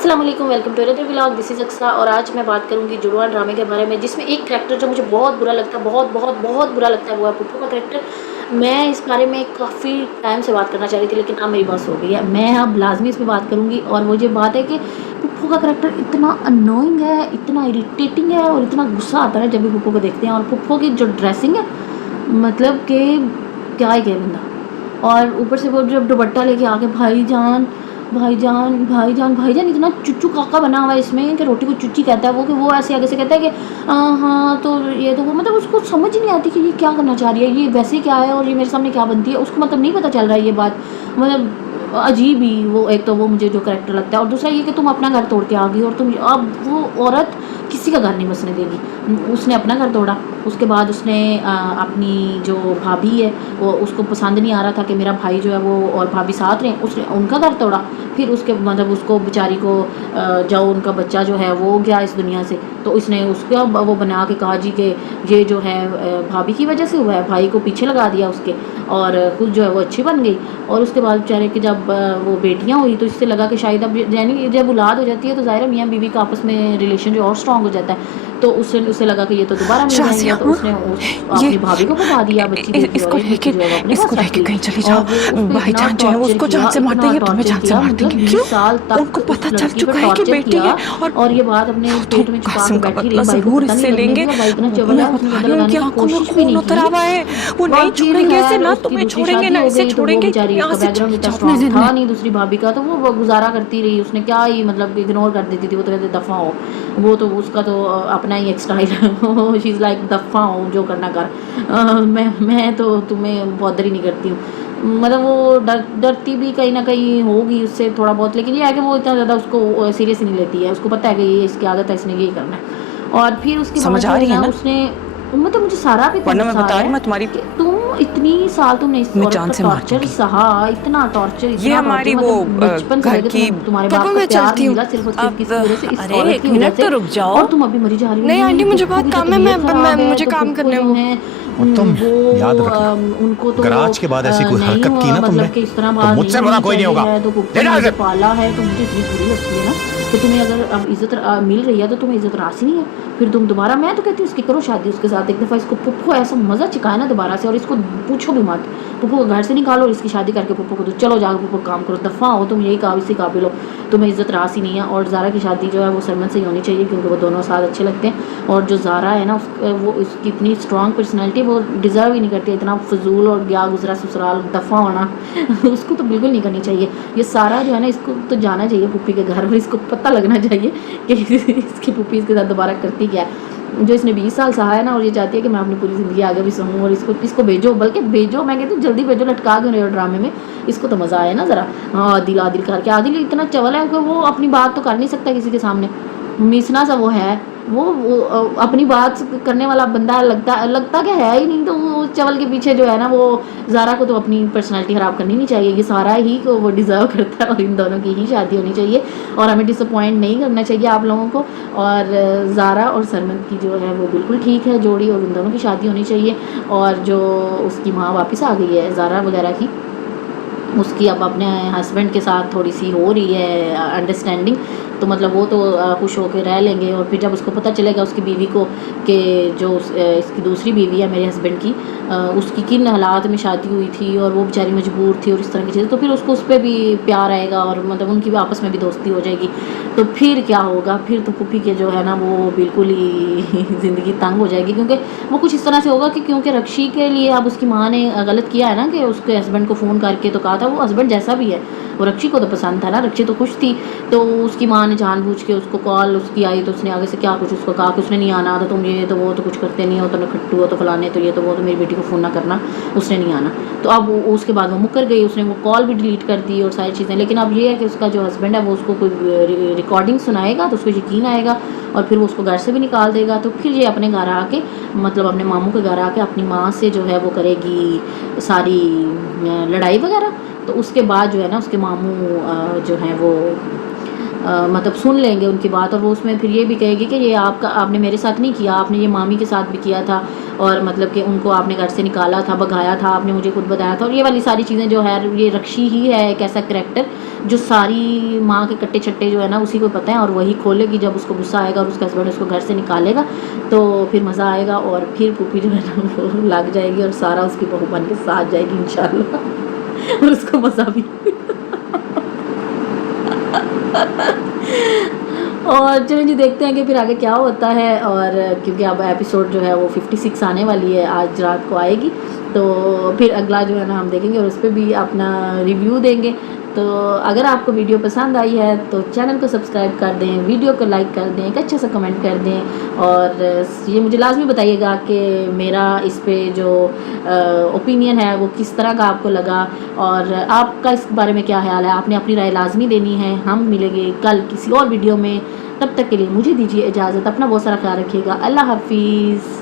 السلام علیکم، welcome to other vlog, دس از اقصا. اور آج میں بات کروں گی جڑواں ڈرامے کے بارے میں، جس میں ایک کریکٹر جو مجھے بہت برا لگتا ہے، بہت بہت بہت برا لگتا ہے، وہ ہے پپو کا کریکٹر. میں اس بارے میں کافی ٹائم سے بات کرنا چاہ رہی تھی، لیکن اب میری بات ہو گئی ہے. میں اب لازمی اس پہ بات کروں گی. اور وہ یہ بات ہے کہ پپو کا کریکٹر اتنا انوئنگ ہے، اتنا اریٹیٹنگ ہے، اور اتنا غصہ آتا ہے جب بھی پپو کو دیکھتے ہیں. اور پپو کی جو ڈریسنگ ہے، مطلب کہ کیا ہی کہے بندہ. اور اوپر سے وہ جب دوپٹہ لے کے آ کے بھائی جان بھائی جان بھائی جان بھائی جان اتنا چچو کاکا بنا ہوا ہے اس میں کہ روٹی کو چچی کہتا ہے وہ، کہ وہ ایسے آگے سے کہتا ہے کہ ہاں تو یہ تو وہ، مطلب اس کو سمجھ نہیں آتی کہ یہ کیا کرنا چاہ رہی ہے، یہ ویسے کیا ہے اور یہ میرے سامنے کیا بنتی ہے. اس کو مطلب نہیں پتہ چل رہا ہے یہ بات، مطلب عجیب ہی. وہ ایک تو وہ مجھے جو کریکٹر لگتا ہے، اور دوسرا یہ کہ تم اپنا گھر توڑ کے آ گئی، اور تم اب وہ عورت کسی کا گھر نہیں بسنے دے گی. اس نے اپنا گھر توڑا، اس کے بعد اس نے اپنی جو بھابھی ہے وہ، اس کو پسند نہیں آ رہا تھا کہ میرا بھائی جو ہے وہ اور بھابھی ساتھ رہیں، اس نے ان کا گھر توڑا. پھر اس کے مطلب اس کو بیچاری کو جو ان کا بچہ جو ہے وہ گیا اس دنیا سے، تو اس نے اس کا وہ بنا کے کہا جی کہ یہ جو ہے بھابھی کی وجہ سے ہوا ہے، بھائی کو پیچھے لگا دیا اس کے، اور خود جو ہے وہ اچھی بن گئی. اور اس کے بعد بیچارے کہ جب وہ بیٹیاں ہوئی تو اس سے لگا کہ شاید اب یعنی جب اولاد ہو جاتی ہے تو ظاہر ہے میاں بیوی کا آپس میں ریلیشن جو اور اسٹرانگ ہو جاتا ہے، تو اسے لگا کہ یہ تو دوبارہ مل جائیں شازیہ، گے. تو اس نے یہ اپنی بھابھی کو بتا دیا بچی بیٹی، اس اور کو ایک لے بچی کے جو ہے وہ اپنے اس کو پاس لے رکھ کے لی. کہیں چلی جاؤ. اور وہ اس کو بھائی اتنا جان جو ہے اس ٹارچر کو کیا، جان سے مار اتنا دیں گے، تمہیں ٹارچر جان سے کیا، مار دیں مطلب گے. 20 کیوں؟ سال ان تک کو اس پتہ چل لڑکی پر چکا ہے کہ ٹارچر بیٹی ہے، کیا. اور یہ بات اپنے تو پیٹ میں چھپا کے قاسم کا بیٹھی رہی، بدلہ بھائی کو ضرور پتہ اس نہیں سے لیں لگنے گے. دی. اور بھائی اتنا چول ہے، میں اس نے بتا پتہ رہی ہوں ان لگانے کی کی آنکھوں میں کوشش بھی خون نہیں اتر کی. آوا ہے، وہ اور نہیں پھر چھوڑیں گے اسے. خیر نہ اس کی تمہیں دوسری چھوڑیں گے شادی نہ ہو اسے گئی، تو چھوڑیں وہ گے. بیچاری، اس یہاں کا سے بیک گراؤنڈ چلی اتنا جاؤ اپنے اسٹرانگ دن میں. تھا نہیں دوسری بھابھی کا، تو وہ گزارا کرتی رہی. اس نے کیا ہی مطلب اگنور کر دیتی تھی. وہ تو کہتے دفعہ ہو، وہ تو اس کا تو اپنا ہی ایک اسٹائل ہے. شی از لائک دفعہ ہو جو کرنا کر، میں تو تمہیں بہتر ہی نہیں کرتی ہوں. مطلب وہ ڈرتی بھی کہیں نہ کہیں ہوگی اس سے تھوڑا بہت، لیکن یہ ہے کہ وہ اتنا زیادہ اس کو سیریس نہیں لیتی ہے. اس کو پتہ ہے کہ یہ اس کی عادت ہے، اس نے یہی کرنا ہے. اور پھر اس کے سمجھ بعد آ جو ہے رہی نا اس نے، مطلب مجھے سارا بھی اتنا ورنہ میں غصہ آ بتا رہا رہی ہوں ہے میں تمہاری کہ تم اتنی سال تم نے اس میں عورت جان کا سے مار دوں ٹارچر گی. سہا، اتنا ٹارچر یہ اتنا ٹارچر، ہماری وہ مطلب بچپن سے گھر لے کے کی تمہیں تمہارے پاپا باپ کا میں پیار چلتی نہیں ہوں. ملا صرف اور صرف کس اب کی وجہ سے، اس ارے عورت کی ایک وجہ منٹ سے. تو رک جاؤ. اور تم ابھی مری جا رہی ہو، نہیں آنٹی نہیں مجھے پپو بہت کی تو کام ہے، طبیعت خراب ہے، مجھے تو کام پپو کرنا ہے. جو ہے اور تم یاد وہ رکھنا، ان کو تو اگر آج کے بعد ایسی کوئی نہیں حرکت کی ہوا، نا تم نے مطلب کہ اس طرح تو بات مجھ نہیں سے برا کرنی کوئی نہیں چاہیے ہوگا. ہے. تو پپو نے جا مجھے سے. پالا ہے، تو مجھے اتنی بری لگتی ہے نا کہ تمہیں اگر اب عزت مل رہی ہے تو تمہیں عزت راسی نہیں ہے. پھر تم دوبارہ، میں تو کہتی ہوں اس کی کرو شادی اس کے ساتھ. ایک دفعہ اس کو پپو ایسا مزہ چکھائے نا دوبارہ سے، اور اس کو پوچھو بھی مت. پپو کو گھر سے نکالو اور اس کی شادی کر کے پپو کو تو چلو جاؤ پپو کام کرو، دفعہ ہو تم، یہی اسی قابل ہو، تمہیں عزت راس ہی نہیں ہے. اور زارا کی شادی جو ہے وہ سلمان سے ہی ہونی چاہیے، کیونکہ وہ دونوں ساتھ اچھے لگتے ہیں. اور جو زارا ہے نا وہ اس کی اتنی اسٹرانگ پرسنالٹی، وہ ڈیزرو ہی نہیں کرتی اتنا فضول اور گیا گزرا سسرال دفعہ ہونا. اس کو تو بالکل نہیں کرنی چاہیے. یہ سارا جو ہے نا، اس کو تو جانا چاہیے پھوپھی کے گھر، اور اس کو پتہ لگنا چاہیے کہ اس کی پھوپھی اس کے ساتھ دوبارہ کرتی کیا ہے. جو اس نے 20 سال سہا ہے نا، اور یہ چاہتی ہے کہ میں اپنی پوری زندگی آگے بھی سہوں. اور اس کو بھیجو، بلکہ بھیجو، میں کہتی ہوں جلدی بھیجو، لٹکا کیوں رہے ہو ڈرامے میں. اس کو تو مزہ آیا نا ذرا. ہاں عادل عادل کر کے، عادل اتنا چول ہے کہ وہ اپنی بات تو کر نہیں سکتا کسی کے سامنے، میسنا سا وہ ہے. وہ اپنی بات کرنے والا بندہ لگتا کہ ہے ہی نہیں. تو وہ چول کے پیچھے جو ہے نا، وہ زارا کو تو اپنی پرسنالٹی خراب کرنی نہیں چاہیے. یہ سارا ہی کو وہ ڈیزرو کرتا ہے، اور ان دونوں کی ہی شادی ہونی چاہیے. اور ہمیں ڈس اپوائنٹ نہیں کرنا چاہیے آپ لوگوں کو. اور زارا اور سلمان کی جو ہے وہ بالکل ٹھیک ہے جوڑی، اور ان دونوں کی شادی ہونی چاہیے. اور جو اس کی ماں واپس آ گئی ہے زارا وغیرہ کی، اس کی اب اپنے ہسبینڈ کے ساتھ تھوڑی سی ہو رہی ہے انڈرسٹینڈنگ، تو مطلب وہ تو خوش ہو کے رہ لیں گے. اور پھر جب اس کو پتہ چلے گا اس کی بیوی کو کہ جو اس کی دوسری بیوی ہے میرے ہسبینڈ کی، اس کی کن حالات میں شادی ہوئی تھی، اور وہ بیچاری مجبور تھی، اور اس طرح کی چیزیں، تو پھر اس کو اس پہ بھی پیار آئے گا، اور مطلب ان کی بھی آپس میں بھی دوستی ہو جائے گی. تو پھر کیا ہوگا، پھر تو پھوپھی کے جو ہے نا وہ بالکل ہی زندگی تنگ ہو جائے گی. کیونکہ وہ کچھ اس طرح سے ہوگا کہ کیونکہ رکشی کے لیے اب اس کی ماں نے غلط کیا ہے نا، کہ اس کے ہسبینڈ کو فون کر کے تو کہا تھا، وہ ہسبینڈ جیسا بھی ہے وہ رکشی کو تو پسند تھا نا، رکشی تو خوش تھی. تو اس کی ماں نے جان بوجھ کے اس کو کال اس کی آئی، تو اس نے آگے سے کیا کچھ اس کو کہا کہ اس نے نہیں آنا، تو تم یہ تو وہ تو کچھ کرتے نہیں ہو، تو کھٹو ہو، تو فلانے، تو یہ تو وہ، تو میری بیٹی کو فون نہ کرنا، اس نے نہیں آنا. تو اب اس کے بعد وہ مکر گئی، اس نے وہ کال بھی ڈیلیٹ کر دی اور ساری چیزیں. لیکن اب یہ ہے کہ اس کا جو ہسبینڈ ہے وہ اس کو کوئی ریکارڈنگ سنائے گا تو اس کو یقین آئے گا، اور پھر وہ اس کو گھر سے بھی نکال دے گا. تو پھر یہ اپنے گھر آ کے، مطلب اپنے ماموں کے گھر آ کے اپنی ماں سے جو ہے وہ کرے گی ساری لڑائی وغیرہ. تو اس کے بعد جو ہے نا اس کے ماموں جو ہیں وہ مطلب سن لیں گے ان کی بات. اور وہ اس میں پھر یہ بھی کہے گی کہ یہ آپ نے میرے ساتھ نہیں کیا، آپ نے یہ مامی کے ساتھ بھی کیا تھا، اور مطلب کہ ان کو آپ نے گھر سے نکالا تھا، بھگایا تھا، آپ نے مجھے خود بتایا تھا. اور یہ والی ساری چیزیں جو ہے، یہ رکشی ہی ہے ایک ایسا کریکٹر جو ساری ماں کے کٹے چھٹے جو ہے نا اسی کو پتہ ہیں، اور وہی کھولے گی جب اس کو غصہ آئے گا اور اس کا ہسبینڈ اس کو گھر سے نکالے گا تو پھر مزہ آئے گا، اور پھر پھوپھی جو ہے نا وہ لگ جائے گی اور سارا اس کی بہو بن کے ساتھ جائے گی انشاءاللہ اور اس کو مزہ بھی اور چلیں جی دیکھتے ہیں کہ پھر آگے کیا ہوتا ہے، اور کیونکہ اب ایپیسوڈ جو ہے وہ 56 آنے والی ہے، آج رات کو آئے گی، تو پھر اگلا جو ہے نا ہم دیکھیں گے اور اس پہ بھی اپنا ریویو دیں گے۔ تو اگر آپ کو ویڈیو پسند آئی ہے تو چینل کو سبسکرائب کر دیں، ویڈیو کو لائک کر دیں، ایک اچھا سا کمنٹ کر دیں، اور یہ مجھے لازمی بتائیے گا کہ میرا اس پہ جو اوپینین ہے وہ کس طرح کا آپ کو لگا، اور آپ کا اس بارے میں کیا خیال ہے، آپ نے اپنی رائے لازمی دینی ہے۔ ہم ملیں گے کل کسی اور ویڈیو میں، تب تک کے لیے مجھے دیجیے اجازت، اپنا بہت سارا خیال رکھیے گا، اللہ حافظ۔